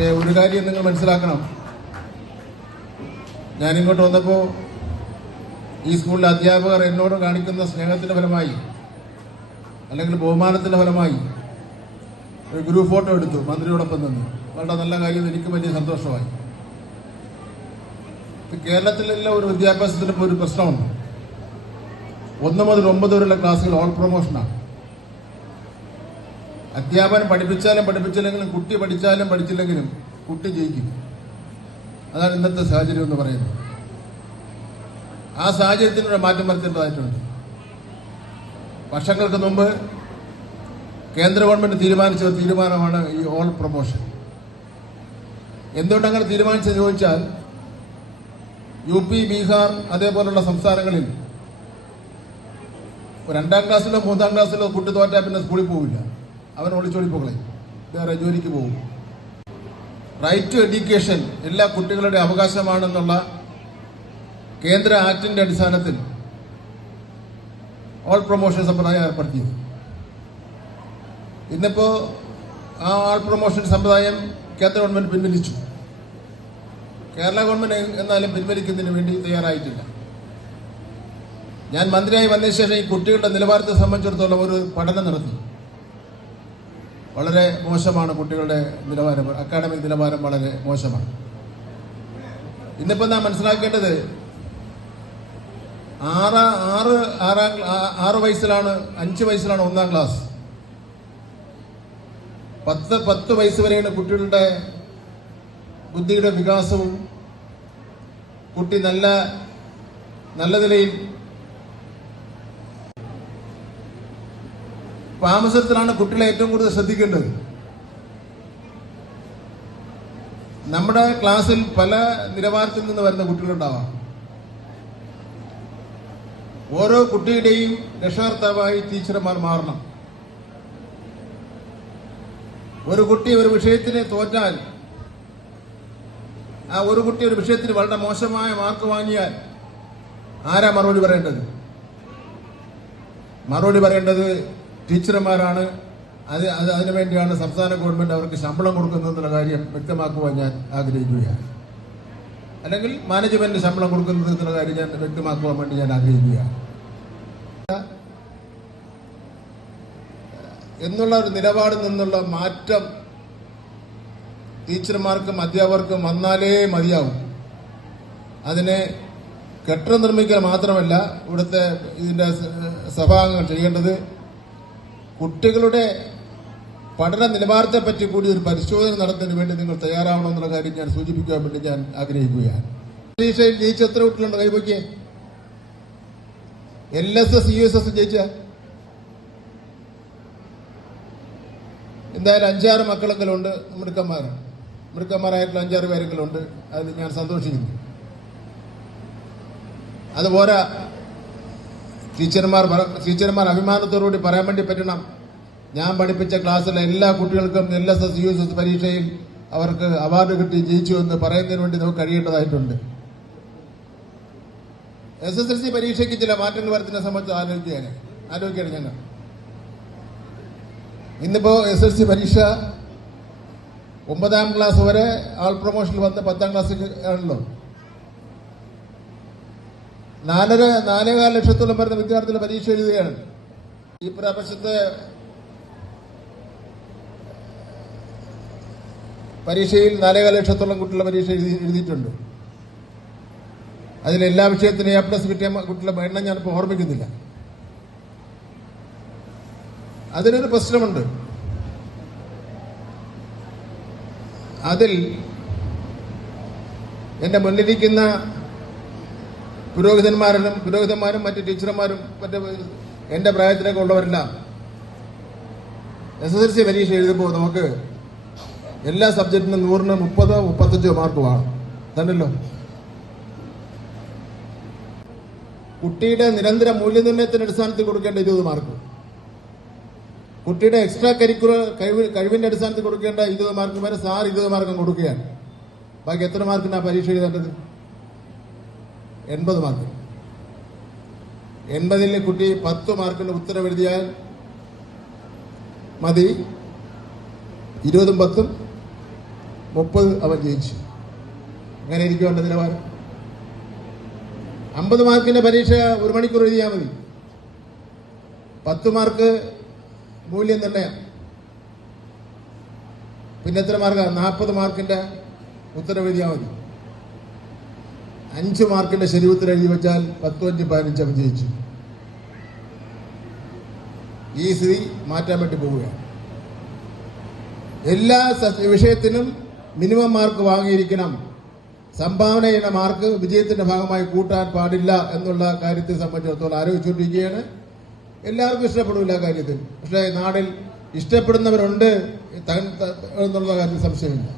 പക്ഷേ ഒരു കാര്യം നിങ്ങൾ മനസ്സിലാക്കണം, ഞാനിങ്ങോട്ട് വന്നപ്പോൾ ഈ സ്കൂളിലെ അധ്യാപകർ എന്നോട് കാണിക്കുന്ന സ്നേഹത്തിന്റെ ഫലമായി അല്ലെങ്കിൽ ബഹുമാനത്തിന്റെ ഫലമായി ഒരു ഗ്രൂപ്പ് ഫോട്ടോ എടുത്തു മന്ത്രിയോടൊപ്പം നിന്ന്. വളരെ നല്ല കാര്യം, എനിക്ക് വലിയ സന്തോഷമായി. കേരളത്തിലെല്ലാം ഒരു വിദ്യാഭ്യാസത്തിന് ഇപ്പോൾ ഒരു പ്രശ്നമുണ്ട്. 1 മുതൽ 9 വരെയുള്ള ക്ലാസ്സുകൾ ഓൾ പ്രൊമോഷനാണ്. അധ്യാപനം പഠിപ്പിച്ചില്ലെങ്കിലും കുട്ടി പഠിച്ചാലും പഠിച്ചില്ലെങ്കിലും കുട്ടി ജയിക്കും. അതാണ് ഇന്നത്തെ സാഹചര്യം എന്ന് പറയുന്നത്. ആ സാഹചര്യത്തിനൊരു മാറ്റം വരുത്തേണ്ടതായിട്ടുണ്ട്. വർഷങ്ങൾക്ക് മുമ്പ് കേന്ദ്ര ഗവൺമെന്റ് തീരുമാനിച്ച തീരുമാനമാണ് ഈ ഓൾ പ്രൊമോഷൻ. എന്തുകൊണ്ടങ്ങനെ തീരുമാനിച്ചെന്ന് ചോദിച്ചാൽ, UP, ബീഹാർ അതേപോലുള്ള സംസ്ഥാനങ്ങളിൽ 2ാം ക്ലാസ്സിലോ 3ാം ക്ലാസ്സിലോ കുട്ടി തോറ്റാൽ പിന്നെ സ്കൂളിൽ പോവില്ല, അവൻ ഒളിച്ചോടി പോകളയും, വേറെ ജോലിക്ക് പോകും. റൈറ്റ് ടു എഡ്യൂക്കേഷൻ എല്ലാ കുട്ടികളുടെ അവകാശമാണെന്നുള്ള കേന്ദ്ര ആക്ടിന്റെ അടിസ്ഥാനത്തിൽ ഓൾ പ്രൊമോഷൻ സമ്പ്രദായം ഏർപ്പെടുത്തിയത്. ഇന്നിപ്പോ ആ ഓൾ പ്രൊമോഷൻ സമ്പ്രദായം കേന്ദ്ര ഗവൺമെന്റ് പിൻവലിച്ചു. കേരള ഗവൺമെന്റ് എന്നാലും പിൻവലിക്കുന്നതിന് വേണ്ടി തയ്യാറായിട്ടില്ല. ഞാൻ മന്ത്രിയായി വന്നതിന് ശേഷം ഈ കുട്ടികളുടെ നിലവാരത്തെ സംബന്ധിച്ചിടത്തോളം ഒരു പഠനം നടത്തി. വളരെ മോശമാണ് കുട്ടികളുടെ നിലവാരം, അക്കാഡമിക് നിലവാരം വളരെ മോശമാണ്. ഇന്നിപ്പോ നാം മനസ്സിലാക്കേണ്ടത് 6 വയസ്സിലാണ് 5 വയസ്സിലാണ് 1ാം ക്ലാസ്. 10 വയസ്സ് വരെയാണ് കുട്ടികളുടെ ബുദ്ധിയുടെ വികാസവും കുട്ടി നല്ല നിലയിൽ അവസരത്തിലാണ് കുട്ടികളെ ഏറ്റവും കൂടുതൽ ശ്രദ്ധിക്കേണ്ടത്. നമ്മുടെ ക്ലാസ്സിൽ പല നിലവാരത്തിൽ നിന്ന് വരുന്ന കുട്ടികളുണ്ടാവാം. ഓരോ കുട്ടിയുടെയും രക്ഷകർത്താവായി ടീച്ചർമാർ മാറണം. ഒരു കുട്ടി ഒരു വിഷയത്തിന് തോറ്റാൽ, ആ ഒരു കുട്ടി ഒരു വിഷയത്തിന് വളരെ മോശമായ മാർക്ക് വാങ്ങിയാൽ ആരാ മറുപടി പറയേണ്ടത്? മറുപടി പറയേണ്ടത് ടീച്ചർമാരാണ്. അതിനുവേണ്ടിയാണ് സംസ്ഥാന ഗവൺമെന്റ് അവർക്ക് ശമ്പളം കൊടുക്കുന്നതെന്നുള്ള കാര്യം വ്യക്തമാക്കുവാൻ ഞാൻ ആഗ്രഹിക്കുകയാണ്. അല്ലെങ്കിൽ മാനേജ്മെന്റ് ശമ്പളം കൊടുക്കുന്നത് എന്നുള്ള കാര്യം ഞാൻ വ്യക്തമാക്കുവാൻ വേണ്ടി ഞാൻ ആഗ്രഹിക്കുകയാണ്. എന്നുള്ള ഒരു നിലപാടിൽ നിന്നുള്ള മാറ്റം ടീച്ചർമാർക്കും അധ്യാപകർക്കും വന്നാലേ മതിയാവും. അതിനെ കെട്ടിടം നിർമ്മിക്കൽ മാത്രമല്ല, ഇവിടുത്തെ ഇതിന്റെ സഭാംഗങ്ങൾ ചെയ്യേണ്ടത് കുട്ടികളുടെ പഠന നിലവാരത്തെപ്പറ്റി കൂടി ഒരു പരിശോധന നടത്തുന്നതിന് വേണ്ടി നിങ്ങൾ തയ്യാറാവണമെന്നുള്ള കാര്യം ഞാൻ സൂചിപ്പിക്കാൻ വേണ്ടി ഞാൻ ആഗ്രഹിക്കുകയാണ്. പരീക്ഷയിൽ ജയിച്ച എത്ര കുട്ടികളുണ്ട്? കൈവയ്ക്ക്. LSS USS ജയിച്ച എന്തായാലും 5-6 മക്കളെങ്കിലും ഉണ്ട്. മിടുക്കന്മാരായിട്ടുള്ള 5-6 പേരെങ്കിലും ഉണ്ട്. അതിൽ ഞാൻ സന്തോഷിക്കുന്നു. അതുപോരാ, ടീച്ചർമാർ അഭിമാനത്തോടുകൂടി പറയാൻ വേണ്ടി പറ്റണം, ഞാൻ പഠിപ്പിച്ച ക്ലാസ്സിലെ എല്ലാ കുട്ടികൾക്കും LSS USS പരീക്ഷയിൽ അവർക്ക് അവാർഡ് കിട്ടി ജയിച്ചു എന്ന് പറയുന്നതിന് വേണ്ടി നമുക്ക് കഴിയേണ്ടതായിട്ടുണ്ട്. SSLC പരീക്ഷയ്ക്ക് ചില മാറ്റങ്ങൾ വരുത്തുന്ന സംബന്ധിച്ച് ആലോചിക്കുകയാണ് ഞങ്ങൾ. ഇന്നിപ്പോ SSLC പരീക്ഷ 9ാം ക്ലാസ് വരെ ആൾ പ്രൊമോഷനിൽ വന്ന് 10ാം ക്ലാസ്സിൽ ആണല്ലോ. 4.25 ലക്ഷത്തോളം വരുന്ന വിദ്യാർത്ഥികൾ പരീക്ഷ എഴുതുകയാണ്. ഈ പ്രാവശ്യത്തെ പരീക്ഷയിൽ 4.25 ലക്ഷത്തോളം കുട്ടികളുടെ പരീക്ഷ എഴുതിയിട്ടുണ്ട്. അതിൽ എല്ലാ വിഷയത്തിനും A+ കിട്ടിയ കുട്ടികളുടെ എണ്ണം ഞാനിപ്പോൾ ഓർമ്മിക്കുന്നില്ല. അതിനൊരു പ്രശ്നമുണ്ട്. അതിൽ എന്റെ മുന്നിലിരിക്കുന്ന പുരോഹിതന്മാരും മറ്റ് ടീച്ചർമാരും മറ്റ് എന്റെ പ്രായത്തിലൊക്കെ ഉള്ളവരെല്ലാം SSLC പരീക്ഷ എഴുതുമ്പോൾ നമുക്ക് എല്ലാ സബ്ജക്റ്റിനും 100-ന് 30-35 മാർക്ക് വേണം തന്നല്ലോ. കുട്ടിയുടെ നിരന്തര മൂല്യനിർണ്ണയത്തിന്റെ അടിസ്ഥാനത്തിൽ കൊടുക്കേണ്ട 20 മാർക്ക്, കുട്ടിയുടെ എക്സ്ട്രാ കരിക്കുലർ കഴിവിന്റെ അടിസ്ഥാനത്തിൽ കൊടുക്കേണ്ട 20 മാർക്ക് വരെ സാർ 20 മാർക്കും കൊടുക്കുകയാണ്. ബാക്കി എത്ര മാർക്കിനാ പരീക്ഷ എഴുതേണ്ടത്? 80 മാർക്ക്. 80-ൽ കുട്ടി 10 മാർക്കിന് ഉത്തരം എഴുതിയാൽ മതി. 20-ഉം 10-ഉം 30 അവൻ ജയിച്ചു. അങ്ങനെ ഇരിക്കും അവൻ്റെ നിലവാരം. 50 മാർക്കിന്റെ പരീക്ഷ 1 മണിക്കൂർ എഴുതിയാൽ മതി. 10 മാർക്ക് മൂല്യം നിർണ്ണയം. പിന്നെ എത്ര മാർക്കാണ്? 40 മാർക്കിന്റെ ഉത്തരം എഴുതിയാൽ മതി. 5 മാർക്കിന്റെ ശരി ഉത്തരം എഴുതി വെച്ചാൽ 10, 5, 15 അവൻ ജയിച്ചു. ഈ സ്ഥിതി മാറ്റാൻ വേണ്ടി പോവുകയാണ്. എല്ലാ വിഷയത്തിനും മിനിമം മാർക്ക് വാങ്ങിയിരിക്കണം. സംഭാവന ചെയ്യുന്ന മാർക്ക് വിജയത്തിന്റെ ഭാഗമായി കൂട്ടാൻ പാടില്ല എന്നുള്ള കാര്യത്തെ സംബന്ധിച്ചിടത്തോളം ആലോചിച്ചുകൊണ്ടിരിക്കുകയാണ്. എല്ലാവർക്കും ഇഷ്ടപ്പെടില്ല കാര്യത്തിൽ. പക്ഷേ നാടിൽ ഇഷ്ടപ്പെടുന്നവരുണ്ട് എന്നുള്ള കാര്യത്തിൽ സംശയമില്ല.